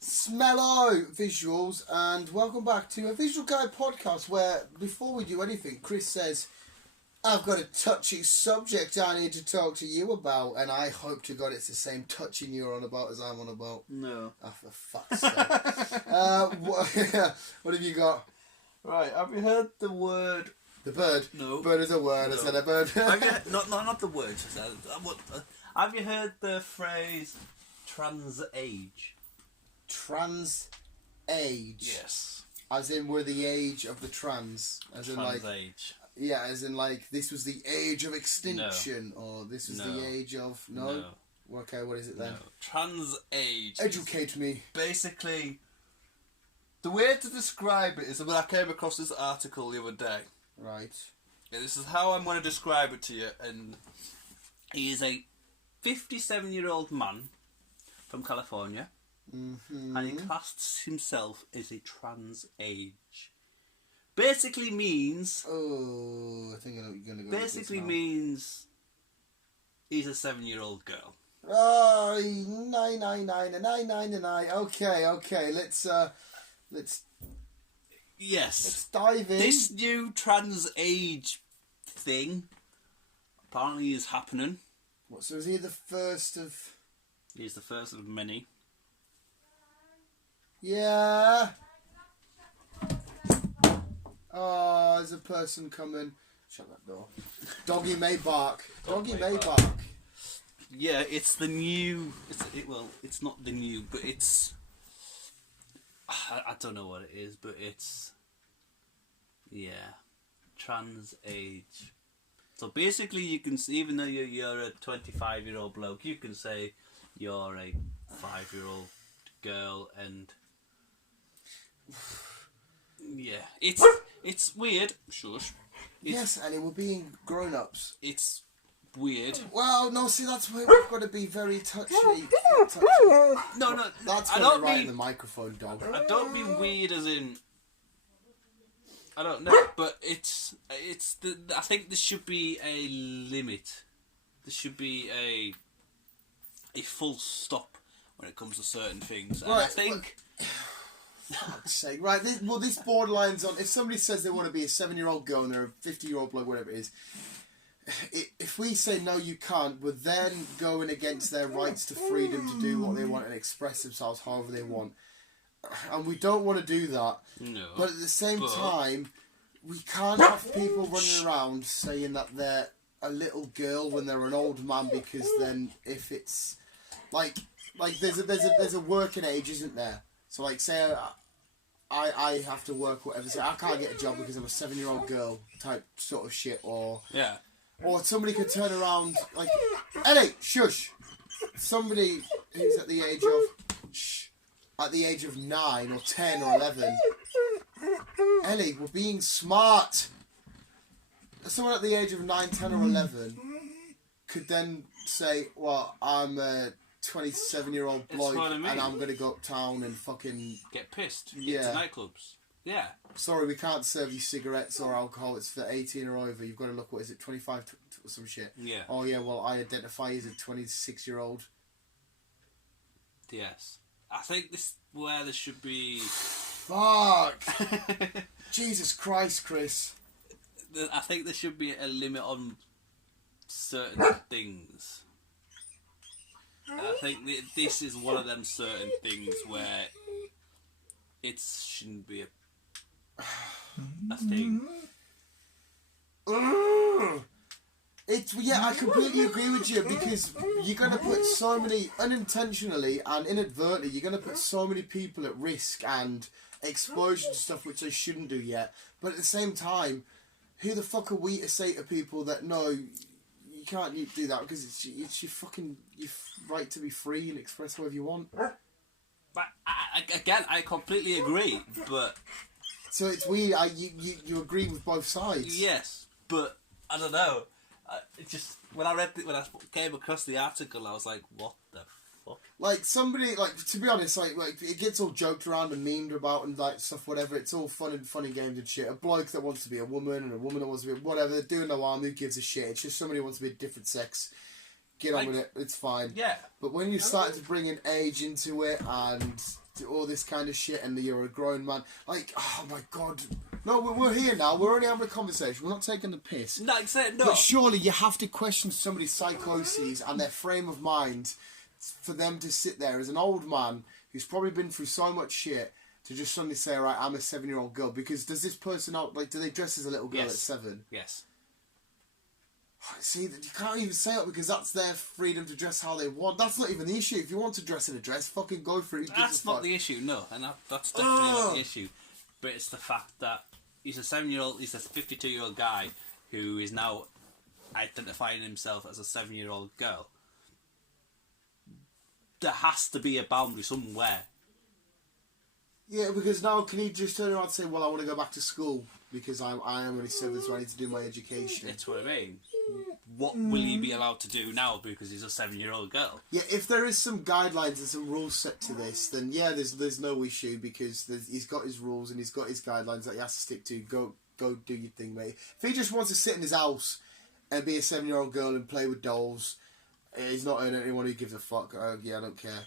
Smello visuals, and welcome back to a Visual Guy podcast where, before we do anything, Chris says, I've got a touchy subject I need to talk to you about, and I hope to God it's the same touching you're on about as I'm on about. No. Oh, for fuck's sake. What have you got? Right, have you heard the word... The bird? No. Bird is a word, No. I said a bird. Not the word. Have you heard the phrase trans-age? Trans-age? Yes. As in we're the age of the trans? As in like... Trans-age. Yeah, as in like this was the age of extinction, or this was the age of... No? Okay, what is it then? No. Trans-age. Educate me. Basically, the way to describe it is when I came across this article the other day. Right. And this is how I'm going to describe it to you. And he is a 57-year-old man from California. Mm-hmm. And he classed himself as a trans-age. Basically means... Oh, I think I know what you're going to go Basically means he's a 7-year-old girl. Oh, 999. Okay. Let's Yes. dive in. This new trans-age thing apparently is happening. What, so is he the first of... He's the first of many. Yeah. Oh, there's a person coming. Shut that door. Doggy may bark. Doggy may bark. Yeah, it's the new... It's not the new, but it's... I don't know what it is, but it's... Yeah. Trans-age. So basically you can see, even though you're a 25-year-old bloke, you can say you're a 5-year-old girl, and... Yeah. It's weird. Shush. Yes, Annie, we're being grown-ups. It's weird. Well, no, see, that's why we've got to be very touchy. No. That's I going don't right mean... in the microphone, dog. I don't mean weird as in... I don't know, but it's I think there should be a limit. There should be a full stop when it comes to certain things. And Right, I think... Fuck's sake. Right, this borderlines on... If somebody says they want to be a 7-year-old girl and they're a 50-year-old bloke, whatever it is, if we say no, you can't, we're then going against their rights to freedom to do what they want and express themselves however they want. And we don't want to do that. No. But at the same time, we can't have people running around saying that they're a little girl when they're an old man, because then if it's... Like there's a working age, isn't there? So, like, say I have to work, whatever. Say I can't get a job because I'm a 7-year-old girl type sort of shit, or somebody could turn around like, Ellie, shush. Somebody who's at the age of 9 or 10 or 11. Ellie, we're being smart. Someone at the age of 9, 10 or 11 could then say, well, I'm a 27-year-old bloke, and I'm going to go uptown and fucking... Get pissed. Get to nightclubs. Yeah. Sorry, we can't serve you cigarettes or alcohol. It's for 18 or over. You've got to look, what is it, 25 or some shit? Yeah. Oh, yeah, well, I identify as a 26-year-old. Yes. I think this where there should be... Fuck! Jesus Christ, Chris. I think there should be a limit on certain things. I think this is one of them certain things where it shouldn't be a thing. I completely agree with you, because you're going to put so many, unintentionally and inadvertently, you're going to put so many people at risk and exposure to stuff which they shouldn't do yet. But at the same time, who the fuck are we to say to people that no, you can't do that, because it's your fucking your right to be free and express whatever you want. But I completely agree. But so it's weird. You agree with both sides. Yes, but I don't know. It just when I came across the article, I was like, what the fuck? Like, somebody, like, to be honest, like it gets all joked around and memed about and, like, stuff, whatever. It's all fun and funny games and shit. A bloke that wants to be a woman and a woman that wants to be whatever, they're doing no harm, who gives a shit? It's just somebody who wants to be a different sex. Get on with it, it's fine. Yeah. But when you start to bring in age into it and all this kind of shit and you're a grown man, like, oh my God. No, we're here now. We're only having a conversation. We're not taking the piss. No, except no. But surely you have to question somebody's psychoses and their frame of mind for them to sit there as an old man who's probably been through so much shit to just suddenly say, right, I'm a 7-year-old girl. Because does this person out, like, do they dress as a little girl at 7? Yes. See, you can't even say it because that's their freedom to dress how they want. That's not even the issue. If you want to dress in a dress, fucking go for it. That's not the issue, no. And that's definitely not the issue. But it's the fact that he's a 7-year-old, he's a 52-year-old guy who is now identifying himself as a 7-year-old girl. There has to be a boundary somewhere. Yeah, because now can he just turn around and say, well, I want to go back to school because I am only 7, so I need to do my education. That's what I mean. What will he be allowed to do now because he's a 7-year-old girl? Yeah, if there is some guidelines and some rules set to this, then yeah, there's no issue because he's got his rules and he's got his guidelines that he has to stick to. Go do your thing, mate. If he just wants to sit in his house and be a 7-year-old girl and play with dolls, he's not earning anyone who gives a fuck. Yeah, I don't care.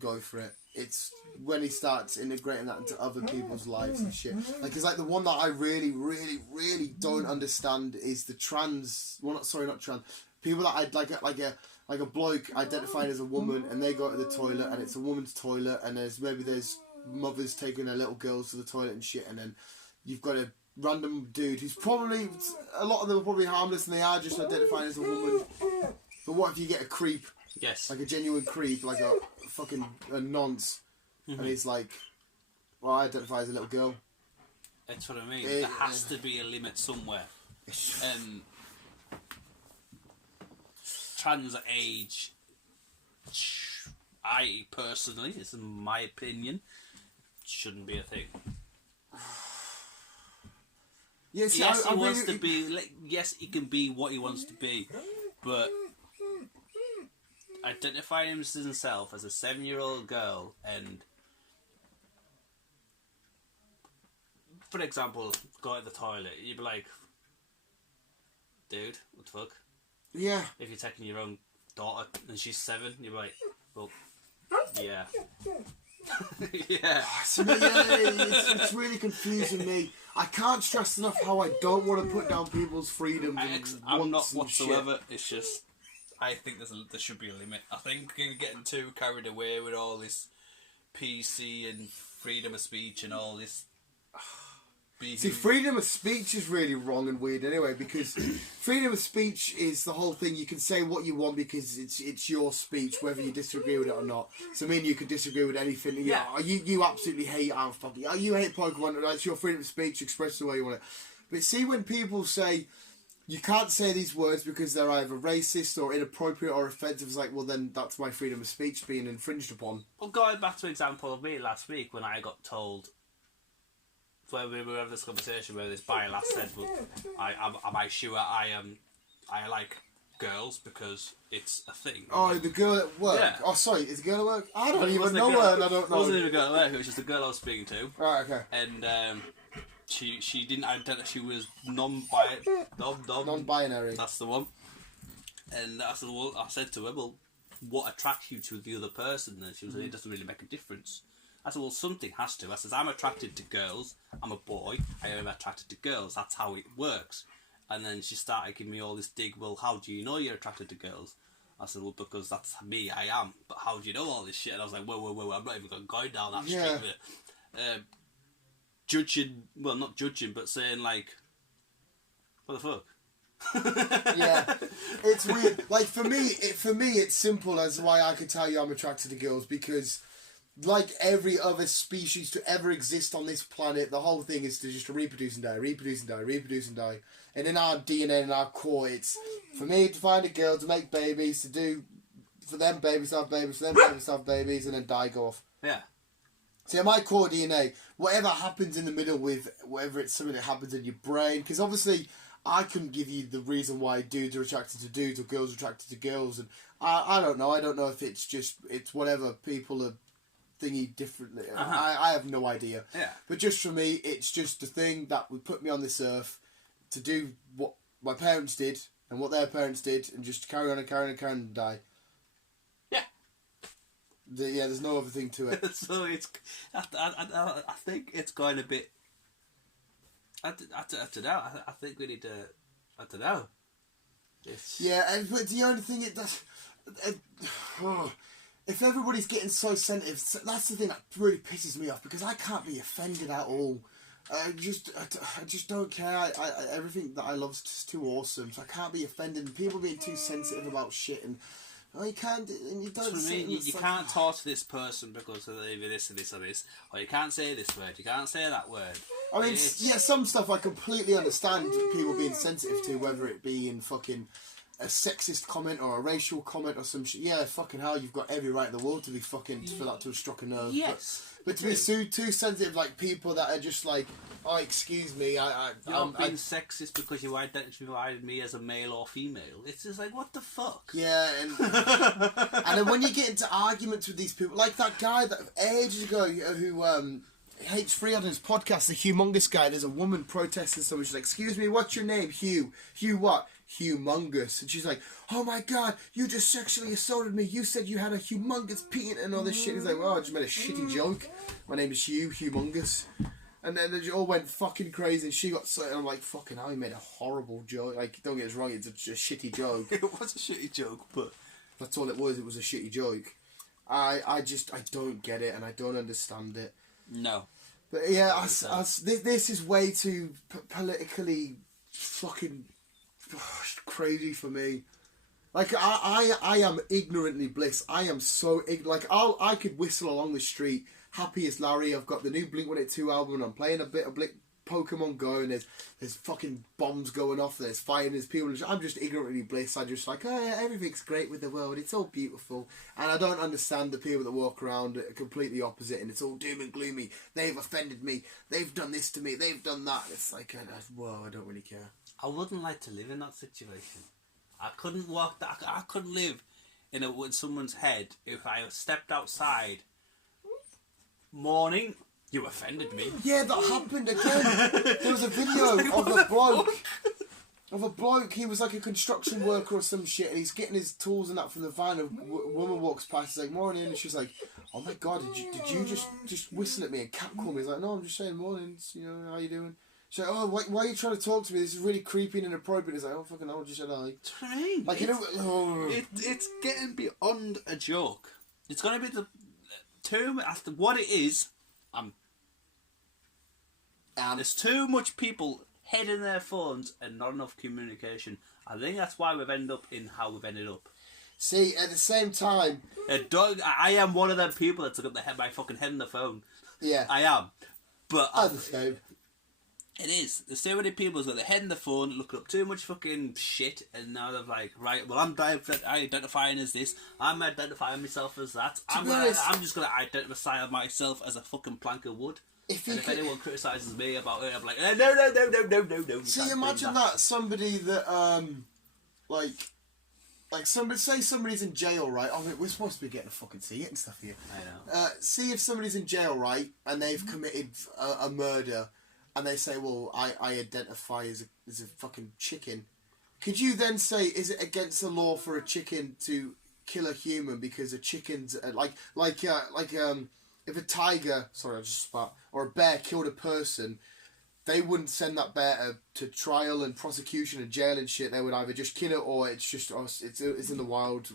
Go for it. It's when he starts integrating that into other people's lives and shit. Like, it's like the one that I really, really, really don't understand is the trans. Well, not trans. People that I'd like a bloke identifying as a woman, and they go to the toilet, and it's a woman's toilet, and there's mothers taking their little girls to the toilet and shit, and then you've got a random dude who's probably, a lot of them are probably harmless, and they are just identifying as a woman. But what if you get a creep? Yes. Like a genuine creep, like a fucking nonce. And he's like, well, I identify as a little girl. That's what I mean. There has to be a limit somewhere. Trans age, I personally, this is my opinion, shouldn't be a thing. Yes, yes, he wants to be. Like, yes, he can be what he wants to be, but identifying himself as a 7-year-old girl and, for example, go to the toilet, you'd be like, dude, what the fuck? Yeah. If you're taking your own daughter and she's 7, you'd be like, well, yeah. Yeah. It's really confusing me. I can't stress enough how I don't want to put down people's freedoms. I'm not whatsoever. It's just, I think there should be a limit. I think you're getting too carried away with all this PC and freedom of speech and all this. See, freedom of speech is really wrong and weird anyway, because freedom of speech is the whole thing. You can say what you want because it's your speech, whether you disagree with it or not. So, I mean, you can disagree with anything. Yeah. You absolutely hate, you hate Pokemon, that's your freedom of speech, express the way you want it. But see, when people say, you can't say these words because they're either racist or inappropriate or offensive, it's like, well, then that's my freedom of speech being infringed upon. Well, going back to an example of me last week when I got told, where we were having this conversation where this buyer last said, well, am I sure I like girls because it's a thing? Oh, the girl at work? Yeah. Oh, sorry, is the girl at work? I don't even know her and I don't know. It wasn't even a girl at work, it was just a girl I was speaking to. Right, okay. And she didn't identify, she was non-binary. That's the one. And I said to her, well, what attracts you to the other person? And she was like, it doesn't really make a difference. I said, well, something has to. I said, I'm attracted to girls. I'm a boy. I am attracted to girls. That's how it works. And then she started giving me all this dig, well, how do you know you're attracted to girls? I said, well, because that's me, I am. But how do you know all this shit? And I was like, whoa, I'm not even going down that street. Judging, well, not judging, but saying, like, what the fuck? Yeah, it's weird. Like, for me, it's simple as why I could tell you I'm attracted to girls, because like every other species to ever exist on this planet, the whole thing is to just reproduce and die, reproduce and die, reproduce and die. And in our DNA, in our core, it's for me to find a girl, to make babies, for them babies to have babies, for them babies to have babies, and then die, go off. Yeah. See, in my core DNA, whatever happens in the middle with, whether it's something that happens in your brain, because obviously I couldn't give you the reason why dudes are attracted to dudes or girls are attracted to girls, and I don't know. I don't know if it's whatever people are thingy differently. I have no idea. Yeah. But just for me, it's just a thing that would put me on this earth to do what my parents did and what their parents did, and just carry on and carry on and carry on and die. Yeah. There's no other thing to it. So it's, I think it's going a bit. I don't know. I think we need to. I don't know. But the only thing it does. If everybody's getting so sensitive, that's the thing that really pisses me off, because I can't be offended at all. I just don't care. Everything that I love is just too awesome, so I can't be offended. And people being too sensitive about shit, and you can't. And you don't. So you can't talk to this person because of either this or this or this, or you can't say this word. You can't say that word. I mean, some stuff I completely understand people being sensitive to, whether it be in fucking a sexist comment or a racial comment or some shit. Yeah, fucking hell, you've got every right in the world to be fucking for that to have struck a nerve. Yes. But to be too sensitive, like people that are just like, oh, excuse me, You're being sexist because you identified me as a male or female. It's just like, what the fuck? Yeah, and then when you get into arguments with these people, like that guy that ages ago who hates free on his podcast, the humongous guy. There's a woman protesting something. She's like, "Excuse me, what's your name?" Hugh. Hugh what? Humongous. And she's like, "Oh my god, you just sexually assaulted me. You said you had a humongous penis and all this shit." He's like, "Well, I just made a shitty joke. My name is Hugh, humongous." And then it all went fucking crazy. She got so, and I'm like, fucking hell, he made a horrible joke. Like, don't get us wrong, it's a shitty joke. It was a shitty joke, but that's all it was. It was a shitty joke. I don't get it, and I don't understand it. No. But yeah, this is way too politically fucking crazy for me. Like, I am ignorantly bliss. I am so like, I could whistle along the street, happy as Larry. I've got the new Blink-182 album, and I'm playing a bit of Pokemon Go, and there's fucking bombs going off, there's fire, and there's people. I'm just ignorantly bliss. I just like, oh yeah, everything's great with the world. It's all beautiful, and I don't understand the people that walk around completely opposite, and it's all doom and gloomy. They've offended me. They've done this to me. They've done that. It's like, whoa, I don't really care. I wouldn't like to live in that situation. I couldn't walk that. I couldn't live in someone's head if I stepped outside. Morning. You offended me. Yeah, that happened again. There was a video of a bloke. He was like a construction worker or some shit, and he's getting his tools and that from the van. A woman walks past. He's like, "Morning," and she's like, "Oh my god, did you just whistle at me and catcall me?" He's like, "No, I'm just saying mornings. You know, how you doing?" She's like, "Oh, why are you trying to talk to me? This is really creepy and inappropriate." He's like, "Oh fucking hell, just said hi." That's what I mean. Like, it's getting beyond a joke. It's gonna be the term after what it is. There's too much people head in their phones and not enough communication. I think that's why we've ended up in how we've ended up. See, at the same time, I am one of them people that's got my fucking head in the phone. Yeah, I am. But I'm the same. It is. There's so many people who's got their head in the phone, looking up too much fucking shit, and now they're like, right, well, I'm identifying as this. I'm identifying myself as that. I'm just gonna identify myself as a fucking plank of wood. If anyone criticises me about it, I'm like, no. See, imagine that somebody that like somebody's in jail, right? Oh, we're supposed to be getting a fucking seat and stuff here. I know. See if somebody's in jail, right, and they've committed a murder, and they say, well, I identify as a fucking chicken. Could you then say, is it against the law for a chicken to kill a human because a chicken's if a tiger, sorry I just spat, or a bear killed a person, they wouldn't send that bear to trial and prosecution and jail and shit. They would either just kill it, or it's just it's in the wild.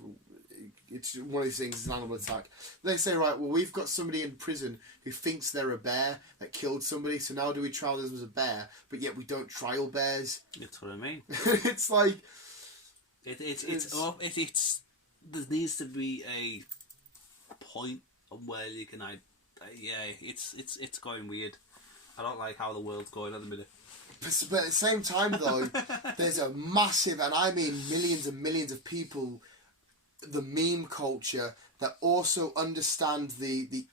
It's one of these things. It's an animal attack. They say, right, well, we've got somebody in prison who thinks they're a bear that killed somebody. So now do we trial them as a bear? But yet we don't trial bears. That's what I mean. It's like it's there needs to be a point where you can it's going weird. I don't like how the world's going at the minute. But at the same time, though, there's a massive, and I mean millions and millions of people, the meme culture, that also understand the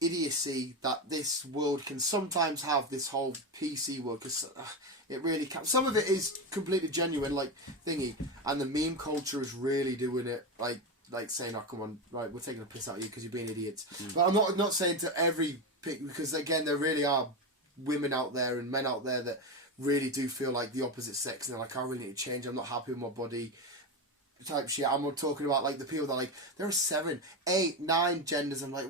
idiocy that this world can sometimes have, this whole PC world. Because It really can. Some of it is completely genuine, like thingy, and the meme culture is really doing it, like saying, "Oh, come on, right, we're taking a piss out of you because you're being idiots." But I'm not saying to every pick, because again, there really are women out there and men out there that really do feel like the opposite sex, and they're like, "I really need to change. I'm not happy with my body." Type shit. I'm not talking about like the people that are like there are 7, 8, 9 genders. I'm like,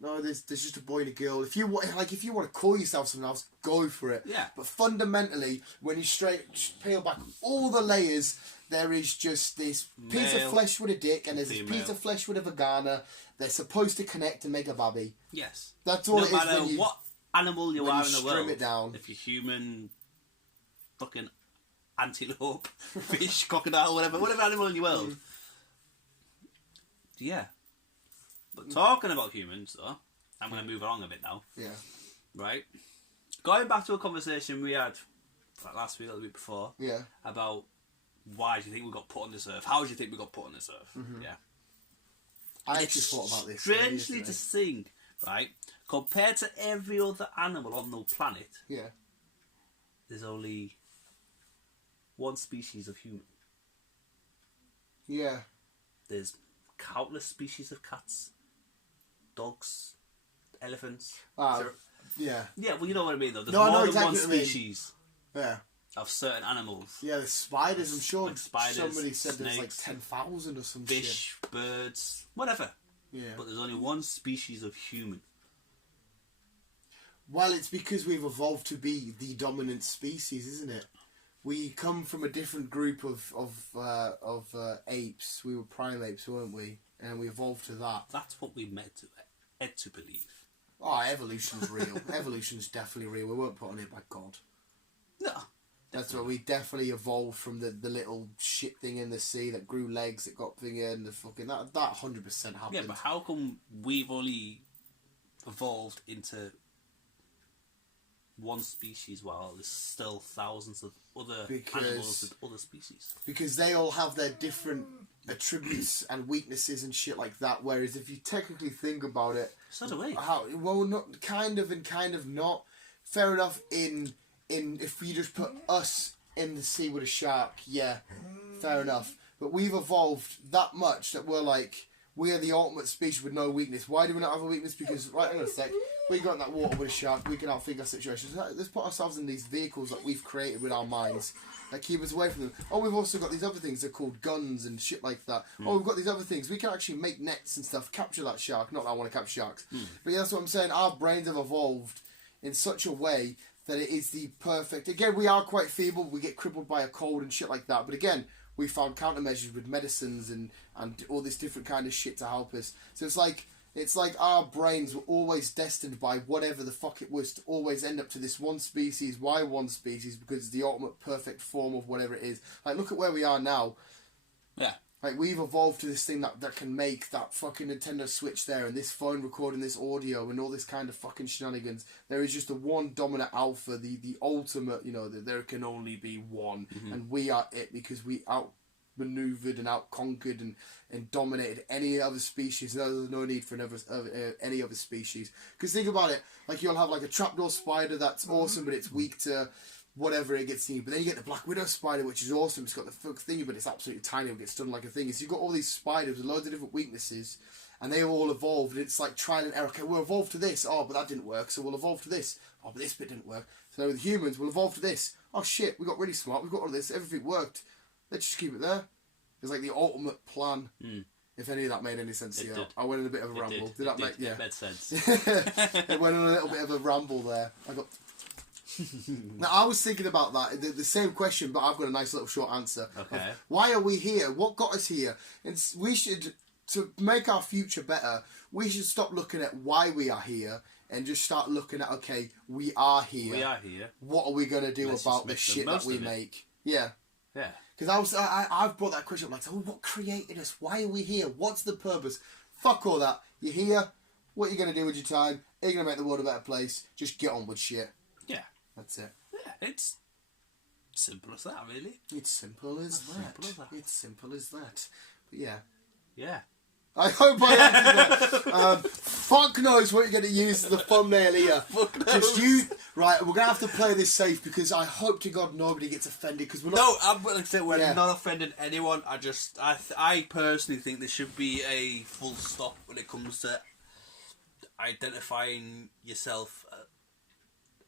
no, there's just a boy and a girl. If you want to call yourself something else, go for it. Yeah. But fundamentally, when you peel back all the layers, there is just this piece of flesh with a dick, and there's this piece of flesh with a vagina. They're supposed to connect and make a baby. Yes. That's all no it is. matter When you, what animal you are in the world, it down. if you're human, fucking antelope, fish, crocodile, whatever animal in the world. Yeah. But talking about humans, though, I'm going to move along a bit now. Yeah. Right? Going back to a conversation we had like last week or the week before. Yeah. About why do you think we got put on this earth? How do you think we got put on this earth? Mm-hmm. Yeah. I actually thought about this. Strangely to think, right? Compared to every other animal on the planet, yeah, there's only one species of human. Yeah. There's countless species of cats, dogs, elephants. Yeah. Yeah, well, you know what I mean, though. There's No, I know more than exactly one what I mean. species Yeah. of certain animals. Yeah, the spiders. I'm sure Like spiders, somebody said there's like snakes, 10,000 or some shit. Fish, birds, whatever. Yeah. But there's only one species of human. Well, it's because we've evolved to be the dominant species, isn't it? We come from a different group of apes. We were primates, weren't we? And we evolved to that. That's what we meant to believe. Oh, evolution's real. Evolution's definitely real. We weren't put on it by God. No. That's right. We definitely evolved from the little shit thing in the sea that grew legs, that got thing in the fucking that 100% happened. Yeah, but how come we've only evolved into one species while there's still thousands of other animals with other species? Because they all have their different attributes and weaknesses and shit like that. Whereas if you technically think about it, So do we. not kind of and kind of not. Fair enough. In if you just put us in the sea with a shark, yeah, fair enough. But we've evolved that much that we're like, we are the ultimate species with no weakness. Why do we not have a weakness? Because, right, hang on a sec, we got in that water with a shark, we can outthink our situations. Let's put ourselves in these vehicles that we've created with our minds that keep us away from them. Oh, we've also got these other things, they're called guns and shit like that. Oh, we've got these other things, we can actually make nets and stuff, capture that shark. Not that I want to capture sharks. But yeah, that's what I'm saying, our brains have evolved in such a way that it is the perfect... Again, we are quite feeble, we get crippled by a cold and shit like that, but again, we found countermeasures with medicines and all this different kind of shit to help us. So it's like our brains were always destined by whatever the fuck it was to always end up to this one species. Why one species? Because it's the ultimate perfect form of whatever it is. Like, look at where we are now. Yeah. Like, we've evolved to this thing that can make that fucking Nintendo Switch there, and this phone recording this audio, and all this kind of fucking shenanigans. There is just the one dominant alpha, the ultimate, you know, that there can only be one. And we are it because we outmaneuvered and outconquered and dominated any other species. There's no need for any other species. Because think about it, like, you'll have like a trapdoor spider that's awesome, but it's weak to... whatever it gets thingy, but then you get the Black Widow spider, which is awesome. It's got the fuck thingy, but it's absolutely tiny. It gets done like a thing. So you've got all these spiders with loads of different weaknesses, and they all evolved. And it's like trial and error. Okay, we'll evolve to this. Oh, but that didn't work. So we'll evolve to this. Oh, but this bit didn't work. So with humans, we'll evolve to this. Oh shit, we got really smart. We've got all this. Everything worked. Let's just keep it there. It's like the ultimate plan. If any of that made any sense to you. I went in a bit of a ramble. Did that make... Yeah. It made sense. It went on a little bit of a ramble there. I got... Now, I was thinking about that, the same question, but I've got a nice little short answer. Okay. Why are we here? What got us here? And we should, to make our future better, we should stop looking at why we are here and just start looking at, okay, we are here. We are here. What are we going to do about the shit that we make? Yeah. Yeah. Because I've brought that question up, like, oh, what created us? Why are we here? What's the purpose? Fuck all that. You're here. What are you going to do with your time? Are you going to make the world a better place? Just get on with shit. Yeah. That's it. Yeah, it's simple as that, really. It's simple as that. Simple as that. It's simple as that. But yeah. Yeah. I hope I answered that. Fuck knows what you're going to use as the thumbnail here. Fuck knows. Just you. Right, we're going to have to play this safe because I hope to God nobody gets offended because we're not. No, I'm going to say we're Yeah. not offending anyone. I personally think there should be a full stop when it comes to identifying yourself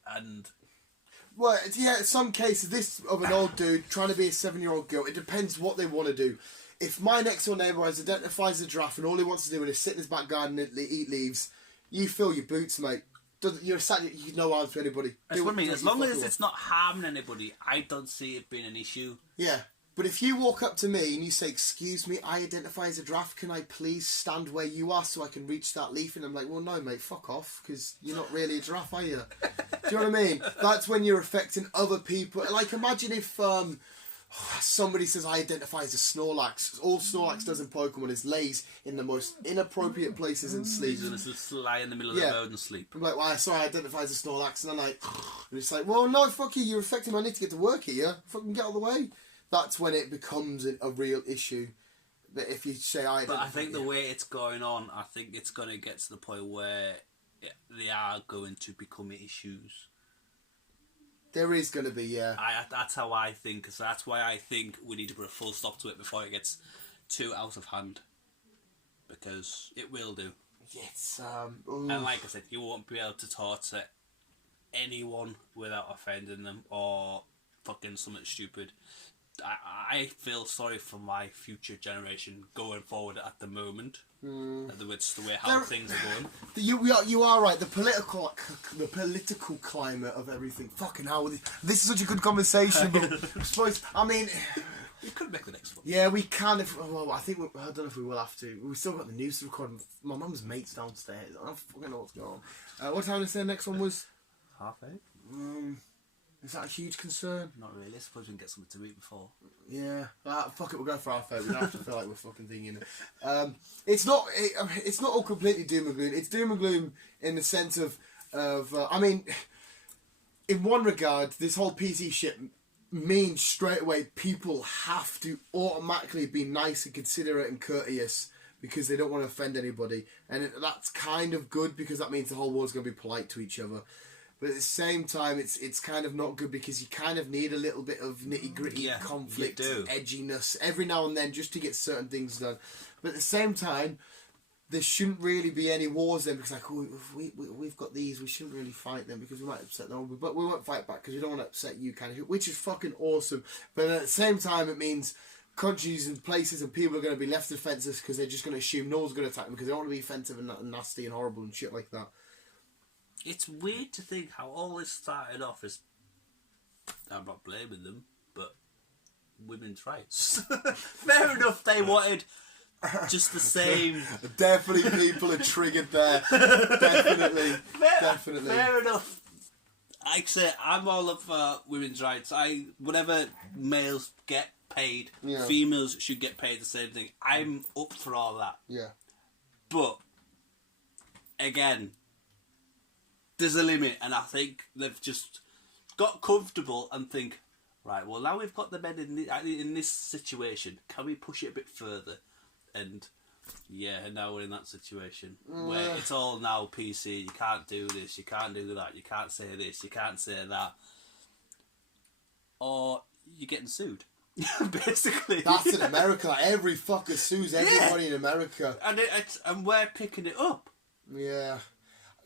and. Well, yeah, in some cases, this of an old dude trying to be a 7-year-old girl, it depends what they want to do. If my next door neighbour identifies a giraffe and all he wants to do is sit in his back garden and eat leaves, you fill your boots, mate. You're no harm to anybody. That's what I mean. As long as it's not harming anybody, I don't see it being an issue. Yeah. But if you walk up to me and you say, "Excuse me, I identify as a giraffe, can I please stand where you are so I can reach that leaf?" And I'm like, "Well, no, mate, fuck off, because you're not really a giraffe, are you?" Do you know what I mean? That's when you're affecting other people. Like, imagine if somebody says, "I identify as a Snorlax." All Snorlax does in Pokemon is lays in the most inappropriate places and sleeps. He's going to lie in the middle of the road and sleep. I'm like, "Well, sorry, I identify as a Snorlax," and I'm like, and it's like, "Well, no, fuck you, you're affecting me. I need to get to work here. Fucking get out of the way." That's when it becomes a real issue. But if you say I think the way it's going on, I think it's going to get to the point where they are going to become issues. There is going to be, yeah. That's how I think. So that's why I think we need to put a full stop to it before it gets too out of hand. Because it will do. It's, and like I said, you won't be able to talk to anyone without offending them or fucking something stupid. I feel sorry for my future generation going forward at the moment. It's the way how things are going. You are right. The political climate of everything. Fucking hell! This is such a good conversation. But I mean, we could make the next one. Yeah, we can. I think I don't know if we will have to. We've still got the news to record. My mum's mates downstairs. I don't fucking know what's going on. What time did I say the next one was? 8:30. Is that a huge concern? Not really. I suppose we can get something to eat before. Yeah. Fuck it, we'll go for 8:30. We don't have to feel like we're fucking thinking it. It's not all completely doom and gloom. It's doom and gloom in the sense of I mean, in one regard, this whole PC shit means straight away people have to automatically be nice and considerate and courteous because they don't want to offend anybody. And that's kind of good because that means the whole world's going to be polite to each other. But at the same time, it's kind of not good because you kind of need a little bit of nitty-gritty conflict, edginess every now and then just to get certain things done. But at the same time, there shouldn't really be any wars then because like, if we've got these, we shouldn't really fight them because we might upset them. But we won't fight back because we don't want to upset you, kind of, which is fucking awesome. But at the same time, it means countries and places and people are going to be left defensive because they're just going to assume no one's going to attack them because they don't want to be offensive and nasty and horrible and shit like that. It's weird to think how all this started off as, I'm not blaming them, but women's rights. Fair enough, they wanted just the same. Definitely people are triggered there. Definitely. Fair enough. Like I say, I'm all up for women's rights. Whatever males get paid, females should get paid the same thing. I'm up for all that. Yeah. But, again, there's a limit, and I think they've just got comfortable and think, right, well, now we've got the men in this situation, can we push it a bit further? And, yeah, now we're in that situation where it's all now PC, you can't do this, you can't do that, you can't say this, you can't say that. Or you're getting sued. Basically. That's in America. Like, every fucker sues everybody in America. And we're picking it up. Yeah.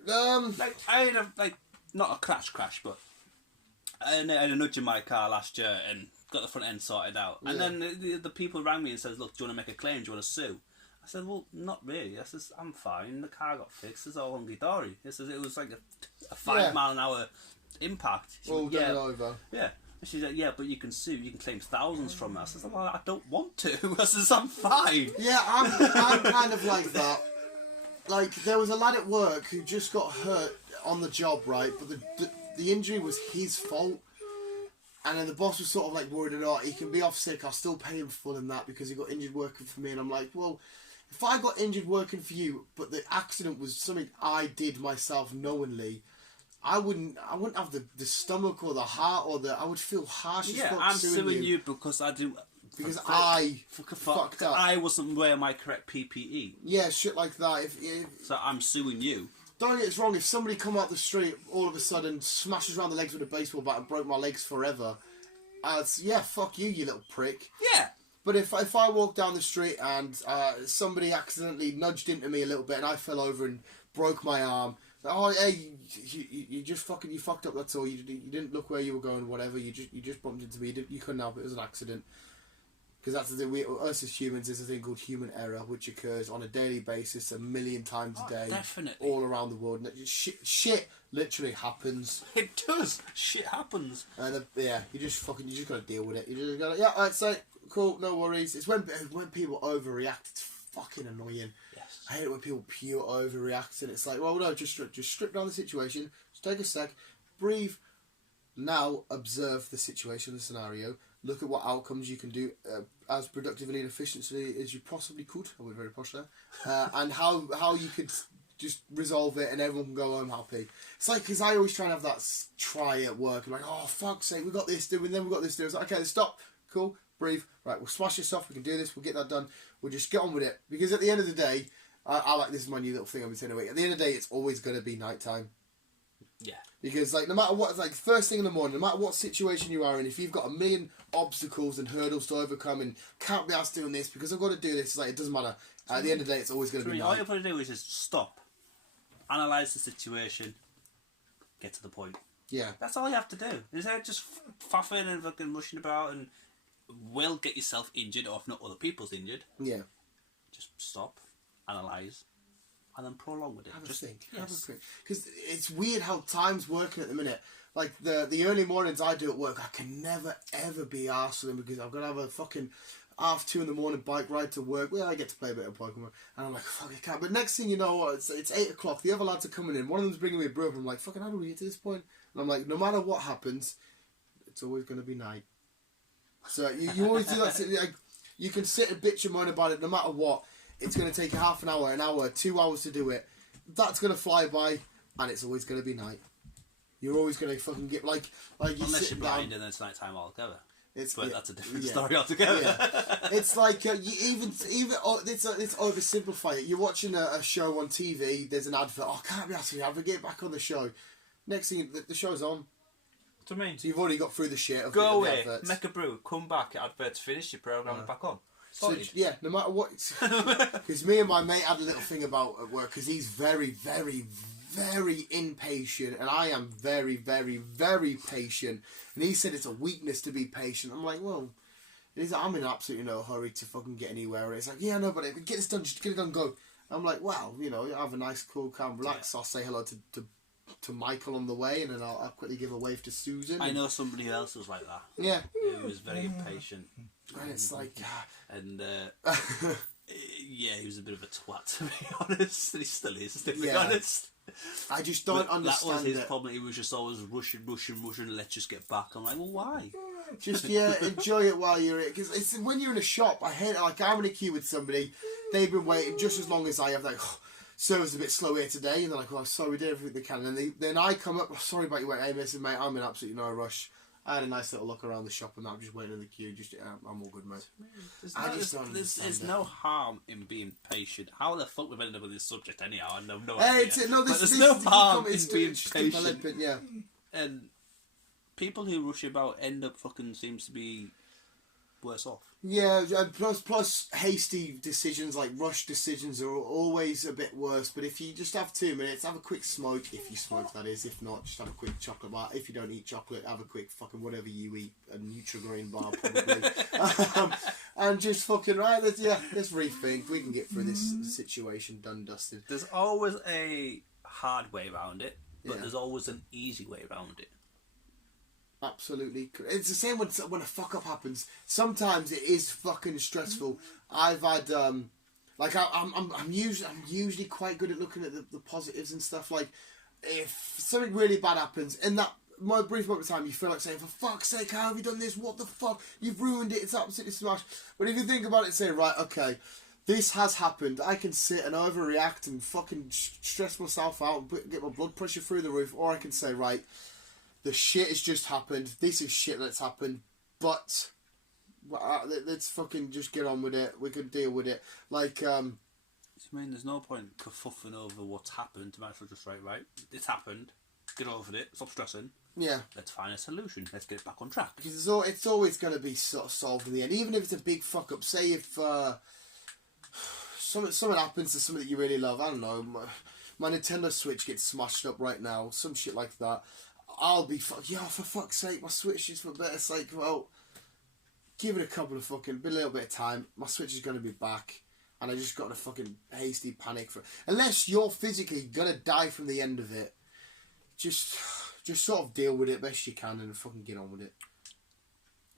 Like I had not a crash, but I had a nudge in my car last year and got the front end sorted out. And then the people rang me and says, "Look, do you want to make a claim? Do you want to sue?" I said, "Well, not really." I says, "I'm fine. The car got fixed. It's all hunky dory." He says it was like a 5 mile an hour impact. She went, over. Yeah. And she's like, "Yeah, but you can sue. You can claim thousands from it." I says, "Well, I don't want to." I says, "I'm fine." Yeah, I'm kind of like that. Like, there was a lad at work who just got hurt on the job, right? But the injury was his fault. And then the boss was sort of like worried about, he can be off sick, I'll still pay him full in that because he got injured working for me. And I'm like, well, if I got injured working for you, but the accident was something I did myself knowingly, I wouldn't have the stomach or the heart or I would feel harsh as fuck I'm suing you because I do because I fucked up. I wasn't wearing my correct PPE. Yeah, shit like that. If so I'm suing you. Don't get us wrong, if somebody come out the street all of a sudden, smashes around the legs with a baseball bat and broke my legs forever, yeah, fuck you, you little prick. Yeah. But if I walk down the street and somebody accidentally nudged into me a little bit and I fell over and broke my arm, oh, hey, you just fucking, you fucked up, that's all. You didn't look where you were going, whatever, you just bumped into me, you couldn't help it, it was an accident. Because that's the thing, us as humans, there's a thing called human error, which occurs on a daily basis, a million times a day. Definitely. All around the world. And shit literally happens. It does. Shit happens. And yeah, you just gotta deal with it. You just gotta, yeah, alright, so, cool, no worries. It's when people overreact, it's fucking annoying. Yes. I hate it when people pure overreact, and it's like, well, no, just strip down the situation, just take a sec, breathe, now observe the situation, the scenario, look at what outcomes you can do as productively and efficiently as you possibly could. I went very posh there. And how you could just resolve it and everyone can go home happy. It's like, because I always try and have that try at work. I'm like, oh, fuck's sake, we got this to do, and then we got this to do. It's like, okay, stop, cool, breathe. Right, we'll smash this off, we can do this, we'll get that done. We'll just get on with it. Because at the end of the day, I like, this is my new little thing I've been saying away. At the end of the day, it's always going to be night time. Yeah. Because, like, no matter what, like, first thing in the morning, no matter what situation you are in, if you've got a million obstacles and hurdles to overcome and can't be asked doing this because I've got to do this, like, it doesn't matter. At the end of the day, it's always going to be night. All you've got to do is just stop, analyse the situation, get to the point. Yeah. That's all you have to do. Instead of just faffing and fucking rushing about and will get yourself injured, or if not other people's injured. Yeah. Just stop, analyse, and then prolong with it. Have just a think. Yes. Have a think. Because it's weird how time's working at the minute. Like, the early mornings I do at work, I can never, ever be arsed for them because I've got to have a fucking 2:30 in the morning bike ride to work. Well, I get to play a bit of Pokemon. And I'm like, fuck, I can't. But next thing you know, it's 8 o'clock. The other lads are coming in. One of them's bringing me a brew up. I'm like, fucking, how do we get to this point? And I'm like, no matter what happens, it's always going to be night. So you always do that. Like, you can sit and bitch and moan about it no matter what. It's going to take you half an hour, 2 hours to do it. That's going to fly by, and it's always going to be night. You're always going to fucking get, like you unless sit you're blind down, and then it's night time altogether. but that's a different story altogether. Yeah. It's like, you even it's oversimplify it. You're watching a show on TV, there's an advert, oh, I can't be asking you, get back on the show. Next thing, the show's on. What do you mean? So you've already got through the shit of Go the away, adverts. make a brew, come back, adverts finished, your programme back on. So, yeah, no matter what. Because me and my mate had a little thing about at work, because he's very, very, very impatient, and I am very, very, very patient. And he said it's a weakness to be patient. I'm like, well, I'm in absolutely no hurry to fucking get anywhere. It's like, yeah, no, but get this done, just get it done, go. I'm like, well, you know, have a nice, cool, calm, relax. I'll say hello to Michael on the way, and then I'll quickly give a wave to Susan. I know somebody else was like that. Yeah. Who was very impatient. And it's like... And, yeah, he was a bit of a twat, to be honest. And he still is, to be Yeah. honest. I just don't understand that was his it. problem. He was just always rushing, let's just get back. I'm like, well, why? Just, yeah, enjoy it while you're in. Because it's when you're in a shop, I hate it. Like, I'm in a queue with somebody, they've been waiting just as long as I have. Like, oh, service a bit slow here today. And they're like, oh, sorry, we did everything they can. And then I come up, oh, sorry about your wait. Hey, listen, mate, I'm in absolutely no rush. I had a nice little look around the shop and I'm just waiting in the queue. Just, I'm all good, mate. There's no harm in being patient. How the fuck we've ended up with this subject anyhow? I have no Hey, idea. there's no harm in being just patient. development, yeah. And people who rush about end up fucking seems to be worse off. Yeah, and plus hasty decisions, like rush decisions, are always a bit worse. But if you just have 2 minutes, have a quick smoke, if you smoke, that is. If not, just have a quick chocolate bar. If you don't eat chocolate, have a quick fucking whatever you eat, a Nutri-Grain bar probably. And just fucking, right, let's rethink. We can get through this situation, done, dusted. There's always a hard way around it, but Yeah. there's always an easy way around it. Absolutely, it's the same when a fuck up happens. Sometimes it is fucking stressful. I've had like I'm usually quite good at looking at the positives and stuff. Like if something really bad happens in that my brief moment of time, you feel like saying, for fuck's sake, how have you done this? What the fuck? You've ruined it. It's absolutely smashed. But if you think about it and say, right, okay, this has happened. I can sit and overreact and fucking stress myself out and get my blood pressure through the roof, or I can say, right, the shit has just happened. This is shit that's happened, but let's fucking just get on with it. We can deal with it. Like, I mean, there's no point kerfuffing over what's happened. You might as well just right, it's happened. Get over it. Stop stressing. Yeah. Let's find a solution. Let's get it back on track. Because it's always going to be sort of solved in the end. Even if it's a big fuck up. Say if something happens to something that you really love. I don't know. My Nintendo Switch gets smashed up right now. Some shit like that. I'll be for fuck's sake, my Switch is for better sake. Well, give it a little bit of time. My Switch is going to be back. And I just got a fucking hasty panic for it. Unless you're physically going to die from the end of it, just sort of deal with it best you can and fucking get on with it.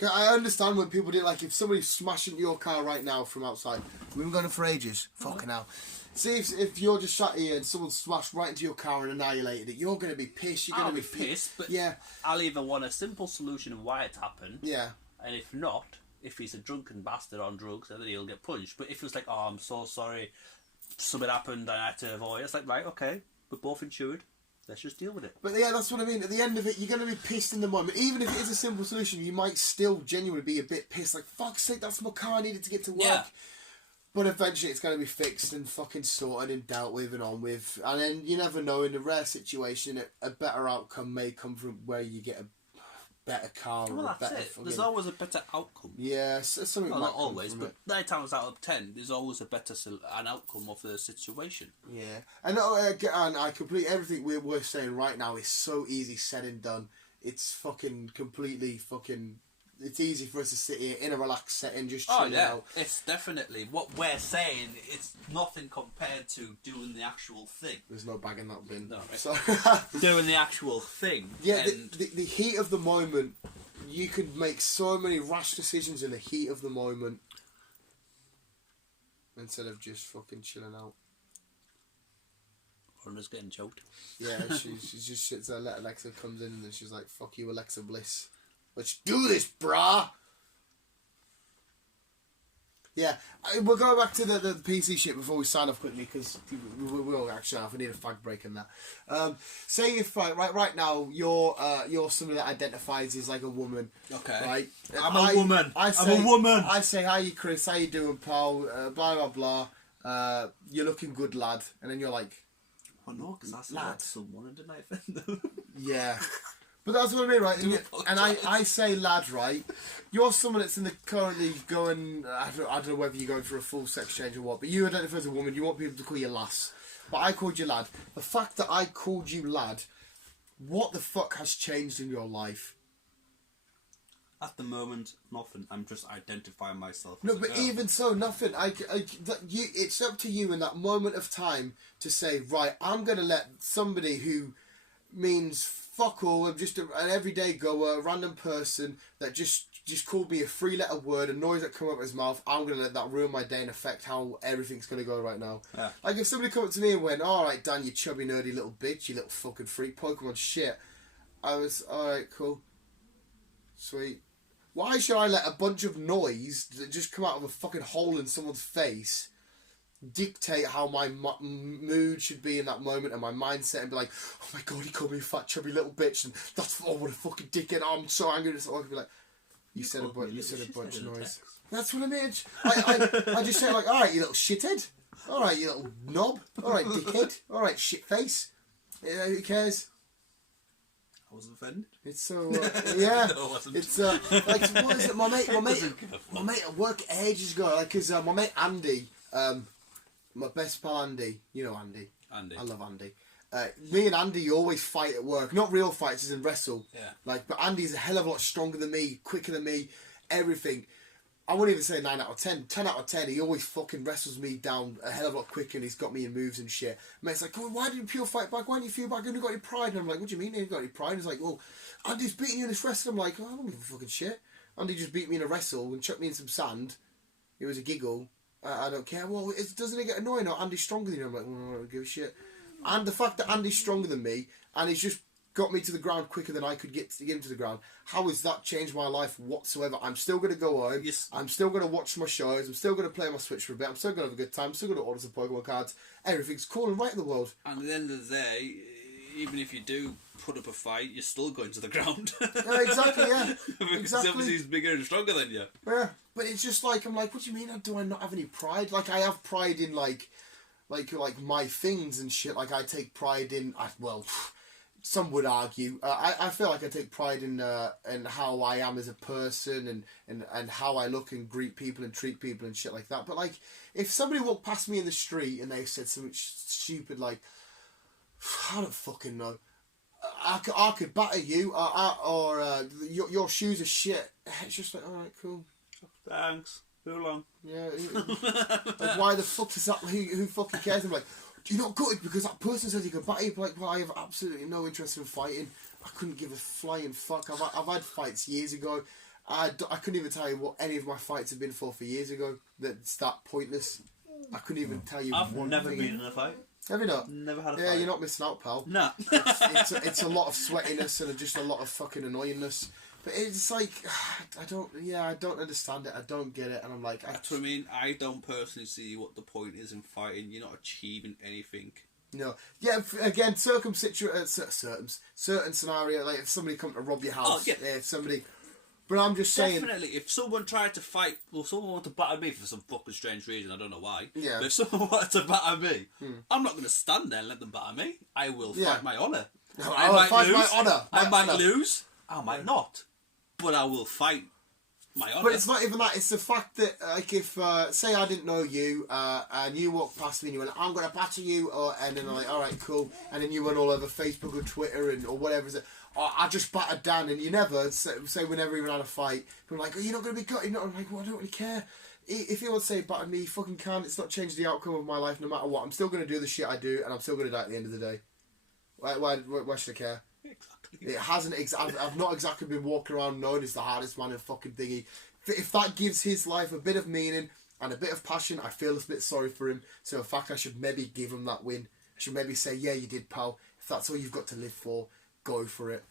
I understand when people do, like, if somebody's smashing your car right now from outside. We've been going for ages. Fucking hell. See, if you're just sat here and someone smashed right into your car and annihilated it, you're going to be pissed. You're going to be pissed, but yeah. I'll either want a simple solution of why it's happened. Yeah. And if not, if he's a drunken bastard on drugs, then he'll get punched. But if it was like, oh, I'm so sorry, something happened and I had to avoid it, it's like, right, okay, we're both insured. Let's just deal with it. But yeah, that's what I mean. At the end of it, you're going to be pissed in the moment. Even if it is a simple solution, you might still genuinely be a bit pissed. Like, fuck's sake, that's my car. I needed to get to work. Yeah. But eventually it's going to be fixed and fucking sorted and dealt with and on with. And then you never know, in a rare situation, a better outcome may come from where you get a better car or a better... It. There's always a better outcome. Yeah, something well, might not always, but it. 9 times out of 10, there's always a better an outcome of the situation. Yeah. And I completely... Everything we're saying right now is so easy said and done. It's fucking completely fucking... It's easy for us to sit here in a relaxed setting, just chilling out. It's definitely what we're saying. It's nothing compared to doing the actual thing. There's no bag in that bin. No, right. So doing the actual thing. Yeah, the heat of the moment. You could make so many rash decisions in the heat of the moment instead of just fucking chilling out. Rhonda's getting choked. Yeah, she just sits there. Alexa comes in and then she's like, "Fuck you, Alexa Bliss. Let's do this, brah." Yeah, we'll go back to the PC shit before we sign off quickly, because we will actually have. I need a fag break in that. Say if right now you're somebody that identifies as like a woman. Okay. Right. I'm a woman. I'm a woman. I say, "Hi, Chris. How you doing, pal? Blah blah blah. You're looking good, lad." And then you're like, "Oh no, because I said someone and didn't I offend them?" Yeah. But that's what I mean, right? And I say lad, right? You're someone that's currently going... I don't know whether you're going for a full sex change or what, but you identify as a woman, you want people to call you lass. But I called you lad. The fact that I called you lad, what the fuck has changed in your life? At the moment, nothing. I'm just identifying myself as No, but even so, nothing. It's up to you in that moment of time to say, right, I'm going to let somebody who means fuck all, I'm just an everyday goer, a random person that just called me a 3-letter word, a noise that come out of his mouth, I'm going to let that ruin my day and affect how everything's going to go right now. Yeah. Like, if somebody come up to me and went, "Alright, Dan, you chubby, nerdy little bitch, you little fucking freak, Pokemon shit," I was, alright, cool. Sweet. Why should I let a bunch of noise that just come out of a fucking hole in someone's face dictate how my mood should be in that moment and my mindset, and be like, "Oh my god, he called me a fat chubby little bitch, and that's what a fucking dickhead, I'm so angry." So I could be like, you said a bunch of noise. That's what I mean. I just say, like, "Alright, you little shithead. Alright, you little knob. Alright, dickhead. Alright, shitface." Who cares? I was offended. It's so yeah. No, I wasn't. It's like, what is it? My mate at work ages ago, like, cause my mate Andy, my best pal Andy, you know Andy. I love Andy. Me and Andy always fight at work. Not real fights, as in wrestle. Yeah. Like, but Andy's a hell of a lot stronger than me, quicker than me, everything. I wouldn't even say 9 out of 10. 10 out of 10, he always fucking wrestles me down a hell of a lot quicker, and he's got me in moves and shit. Mate's like, "Oh, why didn't you pure fight back? Why didn't you feel back? You got any pride?" And I'm like, "What do you mean you got any pride?" He's like, "Well, Andy's beating you in this wrestle." I'm like, "Oh, I don't give a fucking shit. Andy just beat me in a wrestle and chucked me in some sand. It was a giggle. I don't care." "Well, doesn't it get annoying? Or Andy's stronger than you?" I'm like, "Well, I don't give a shit." And the fact that Andy's stronger than me, and he's just got me to the ground quicker than I could get him to the ground, how has that changed my life whatsoever? I'm still going to go home. Yes. I'm still going to watch my shows. I'm still going to play my Switch for a bit. I'm still going to have a good time. I'm still going to order some Pokemon cards. Everything's cool and right in the world. And at the end of the day, even if you do put up a fight, you're still going to the ground. Yeah, exactly, yeah. Because Exactly. obviously he's bigger and stronger than you. Yeah, but it's just like, I'm like, what do you mean? Do I not have any pride? Like, I have pride in like my things and shit. Like, I take pride in, well, some would argue. I feel like I take pride in how I am as a person and how I look and greet people and treat people and shit like that. But like, if somebody walked past me in the street and they said something stupid like, I don't fucking know, I could batter you, or your shoes are shit. It's just like, all right, cool. Thanks. Too long. Yeah. Like, why the fuck is that? Who fucking cares? I'm like, do you not good because that person says he can batter you? Like, well, I have absolutely no interest in fighting. I couldn't give a flying fuck. I've had fights years ago. I couldn't even tell you what any of my fights have been for years ago. That's that pointless. I couldn't even tell you. I've one never thing. been in a fight. Have you not? Never had a fight. Yeah, you're not missing out, pal. No. It's a lot of sweatiness and just a lot of fucking annoyingness. But it's like, I don't understand it. I don't get it. And I'm like, That's what I mean. I don't personally see what the point is in fighting. You're not achieving anything. No. Yeah, again, certain scenario, like if somebody come to rob your house, if somebody... But I'm just saying... Definitely, if someone tried to fight, well, someone wanted to batter me for some fucking strange reason, I don't know why. Yeah. But if someone wanted to batter me, I'm not going to stand there and let them batter me. I will fight my honour. I might fight my honour. I might lose. I might not. But I will fight my honour. But it's not even that. It's the fact that, like, if, say I didn't know you, and you walked past me and you went, I'm going to batter you, and then I'm like, alright, cool. And then you went all over Facebook or Twitter or whatever. I just battered Dan, and you never, say we never even had a fight. I'm like, oh, you're not going to be gutted. I'm like, well, I don't really care. If you want to say batter me, you fucking can. It's not changed the outcome of my life no matter what. I'm still going to do the shit I do, and I'm still going to die at the end of the day. Why should I care? Exactly. It hasn't. I've not exactly been walking around known as the hardest man in fucking thingy. If that gives his life a bit of meaning and a bit of passion, I feel a bit sorry for him. So in fact, I should maybe give him that win. I should maybe say, yeah, you did, pal. If that's all you've got to live for, go for it.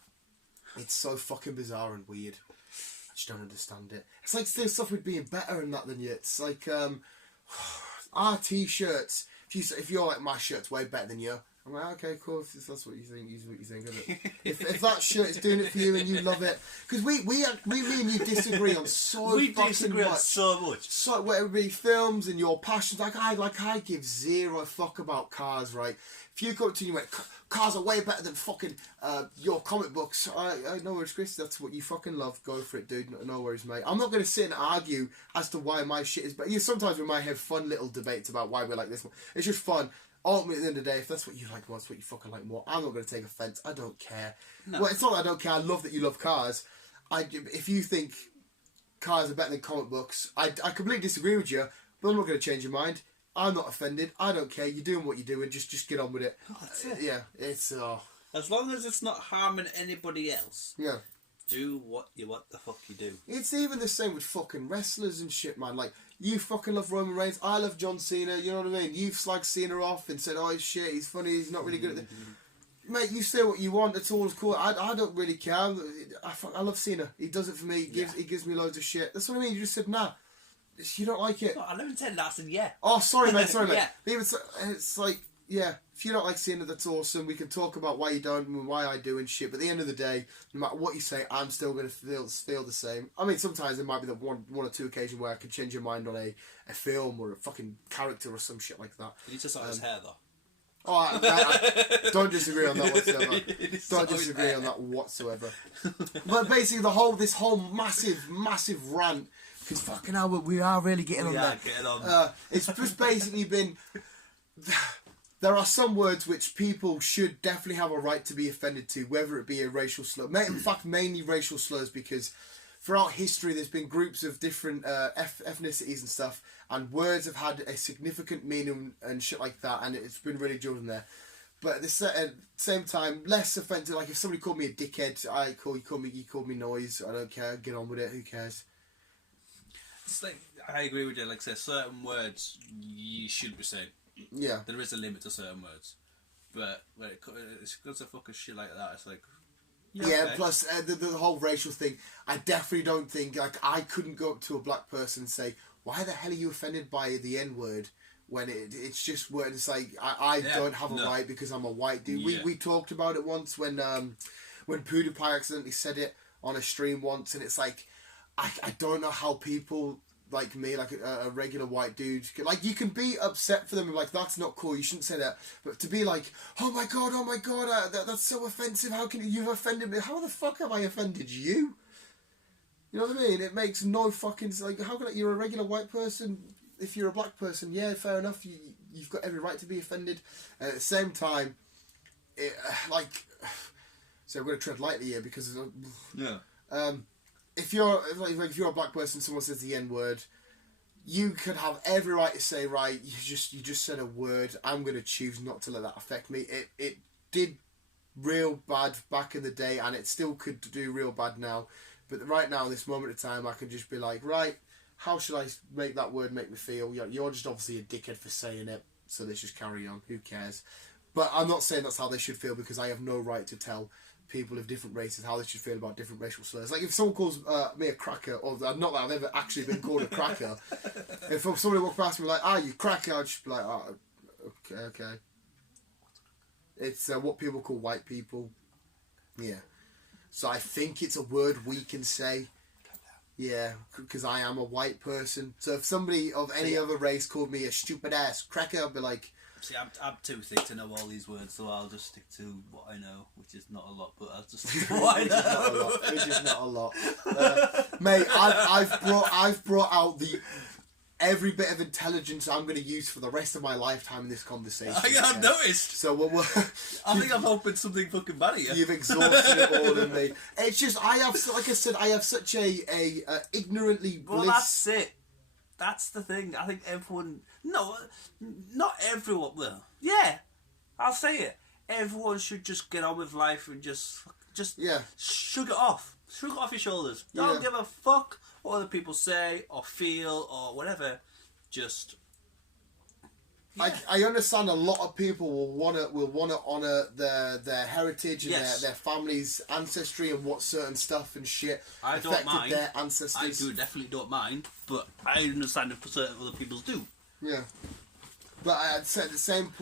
It's so fucking bizarre and weird. I just don't understand it. It's like still stuff with being better and that than you. It's like our t-shirts. If you're like, my shirt's way better than you, I'm like, okay, cool. If that's what you think, use what you think of it. if that shirt is doing it for you and you love it, because me and you disagree on so We fucking disagree on much. so much. So whether it be films and your passions, I give zero fuck about cars, right? If you come to me and went, cars are way better than fucking your comic books, I no worries, Chris, that's what you fucking love, go for it, dude, no worries, mate. I'm not going to sit and argue as to why my shit is better. Sometimes we might have fun little debates about why we like this one. It's just fun. Ultimately, at the end of the day, if that's what you like more, that's what you fucking like more. I'm not going to take offence. I don't care. No. Well, it's not that I don't care. I love that you love cars. If you think cars are better than comic books, I completely disagree with you, but I'm not going to change your mind. I'm not offended. I don't care. You're doing what you're doing. Just get on with it. Oh, that's it. Yeah, it's... As long as it's not harming anybody else, yeah. do what the fuck you do. It's even the same with fucking wrestlers and shit, man. Like, you fucking love Roman Reigns. I love John Cena. You know what I mean? You've slagged Cena off and said, oh, he's shit. He's funny. He's not really good at it. Mate, you say what you want. It's all cool. I don't really care. I love Cena. He does it for me. He gives me loads of shit. That's what I mean. You just said, nah. You don't like it. No, I never said that. I said yeah. Oh, sorry, mate. Sorry, mate. Yeah. Even so, it's like, yeah, if you don't like Cena, that's awesome. We can talk about why you don't and why I do and shit. But at the end of the day, no matter what you say, I'm still going to feel the same. I mean, sometimes there might be the one or two occasions where I can change your mind on a film or a fucking character or some shit like that. You need to sort his hair, though. Oh, I don't disagree on that whatsoever. Don't disagree on that whatsoever. But basically, this whole massive rant, because fucking hell, we are really getting on there. Getting on. It's just basically been... There are some words which people should definitely have a right to be offended to, whether it be a racial slur. In fact, mainly racial slurs, because throughout history there's been groups of different ethnicities and stuff, and words have had a significant meaning and shit like that, and it's been really drilled in there. But at the same time, less offensive. Like if somebody called me a dickhead, you called me noise. I don't care. Get on with it. Who cares? It's like, I agree with you. Like I said, certain words you should be saying. Yeah. There is a limit to certain words, but when it comes to fucking shit like that, it's like. Yeah, okay. plus the whole racial thing, I definitely don't think, like, I couldn't go up to a black person and say, why the hell are you offended by the N-word when it's just when it's like I don't have a right because I'm a white dude. Yeah. We talked about it once when PewDiePie accidentally said it on a stream once, and it's like I don't know how people like me, like a regular white dude, like you can be upset for them and like that's not cool, you shouldn't say that, but to be like, oh my god, that's so offensive, how can you've offended me, how the fuck have I offended you? You know what I mean? It makes no fucking, like, how can you're a regular white person, if you're a black person, yeah, fair enough, you've got every right to be offended. At the same time, it, so I'm going to tread lightly here because if you're a black person, someone says the N-word, you could have every right to say, right, you just said a word, I'm going to choose not to let that affect me. It did real bad back in the day, and it still could do real bad now. But right now, in this moment of time, I can just be like, right, how should I make that word make me feel? You're just obviously a dickhead for saying it, so let's just carry on. Who cares? But I'm not saying that's how they should feel, because I have no right to tell people of different races how they should feel about different racial slurs. Like if someone calls me a cracker, or not that I've ever actually been called a cracker, if somebody walked past me like, you cracker, I'd just be like, okay. It's what people call white people. Yeah. So I think it's a word we can say. Yeah, because I am a white person. So if somebody of any other race called me a stupid ass cracker, I'd be like... See, I'm too thick to know all these words, so I'll just stick to what I know, which is not a lot, but I'll just stick to what I know. Which is not a lot. Mate, I've brought out every bit of intelligence I'm going to use for the rest of my lifetime in this conversation. I've noticed. So I think I'm hoping something fucking bad at you. You've exhausted it all in me. It's just I have such a ignorantly Well, that's it. That's the thing. I think everyone... No, not everyone. Well, yeah, I'll say it. Everyone should just get on with life and just shrug it off. Shrug it off your shoulders. Don't give a fuck what other people say or feel or whatever. Just... Yeah. I understand a lot of people will wanna honour their heritage and their family's ancestry and what certain stuff and shit affected their ancestors. I definitely don't mind, but I understand if certain other people do. Yeah, but I'd say at the same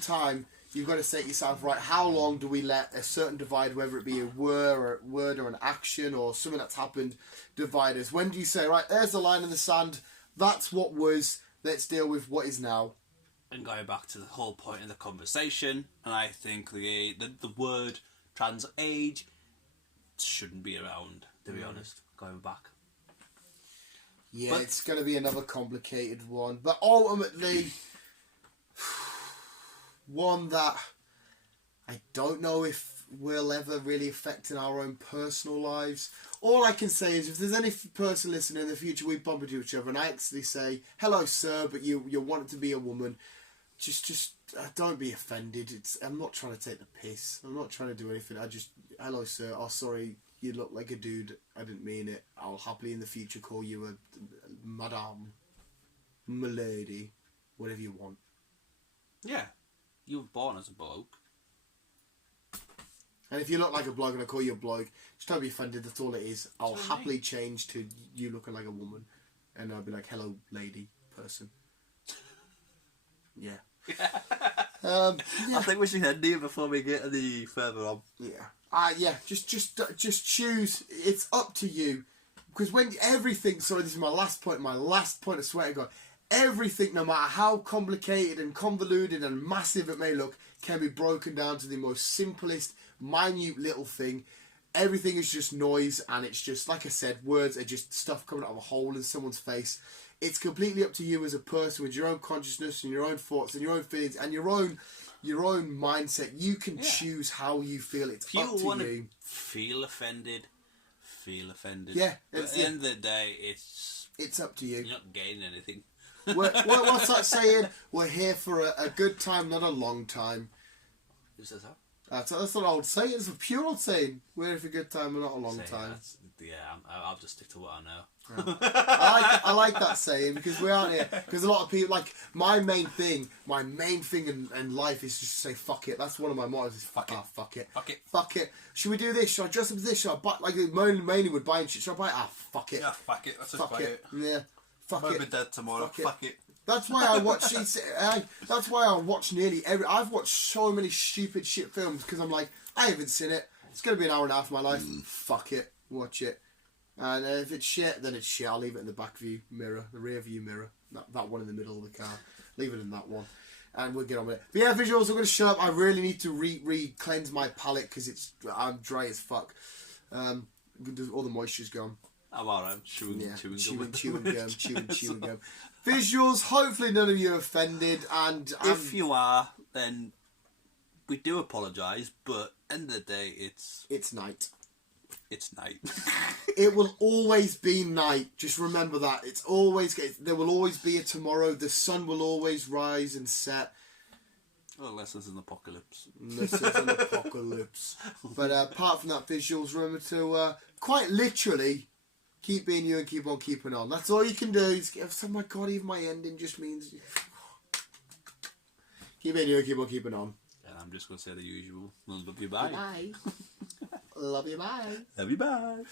time, you've got to say to yourself, right, how long do we let a certain divide, whether it be a word or an action or something that's happened, divide us? When do you say, right, there's the line in the sand, that's what was, let's deal with what is now? And going back to the whole point of the conversation, and I think the word trans age shouldn't be around, to be honest, going back. Yeah, but it's going to be another complicated one. But ultimately, one that I don't know if will ever really affect in our own personal lives. All I can say is if there's any person listening in the future, we bump into each other and I actually say, hello, sir, but you want it to be a woman, just don't be offended. I'm not trying to take the piss. I'm not trying to do anything. Hello, sir. Oh, sorry. You look like a dude. I didn't mean it. I'll happily in the future call you a madame, milady, whatever you want. Yeah. You were born as a bloke. And if you look like a bloke and I call you a bloke, just don't be offended. That's all it is. I'll happily change to you looking like a woman. And I'll be like, hello, lady, person. Yeah. I think we should end here before we get any further on. Yeah. Just choose. It's up to you, because when everything. Sorry, this is my last point. I swear to God, everything, no matter how complicated and convoluted and massive it may look, can be broken down to the most simplest, minute little thing. Everything is just noise, and it's just, like I said, words are just stuff coming out of a hole in someone's face. It's completely up to you as a person with your own consciousness and your own thoughts and your own feelings and your own mindset. You can choose how you feel. It's up to you. If you want to feel offended, feel offended. Yeah. But at the end of the day, it's up to you. You're not gaining anything. What's that saying? We're here for a good time, not a long time. Who says that? That's not an old saying. It's a pure old saying. We're here for a good time, but not a long time. I'll just stick to what I know. I like that saying, because we aren't here. Because a lot of people, like, my main thing in life is just to say fuck it. That's one of my mottos, is fuck it. Should we do this? Should I dress up as this? Should I buy, like, mainly would buy shit. Should I buy it? Fuck it. Yeah, fuck it. Let's just buy it. Yeah. Fuck it. I'll be dead tomorrow. Fuck it. That's why I watch. That's why I watch nearly every. I've watched so many stupid shit films because I'm like, I haven't seen it. It's gonna be an hour and a half of my life. Fuck it, watch it. And if it's shit, then it's shit. I'll leave it in the back view mirror, the rear view mirror. That one in the middle of the car. Leave it in that one. And we'll get on with it. But yeah, visuals, I'm going to shut up. I really need to re-cleanse my palate because I'm dry as fuck. All the moisture's gone. I'm alright. Chewing gum. Chewing gum. Visuals, hopefully none of you are offended. And if you are, then we do apologise. But end of the day, it's night. It's night. It will always be night. Just remember that. There will always be a tomorrow. The sun will always rise and set. Well, unless there's an apocalypse. But apart from that, visuals, remember to quite literally keep being you and keep on keeping on. That's all you can do. Oh my God, even my ending just means keep being you and keep on keeping on. And I'm just going to say the usual. Love you, bye. Bye. Love you, bye. Love you, bye.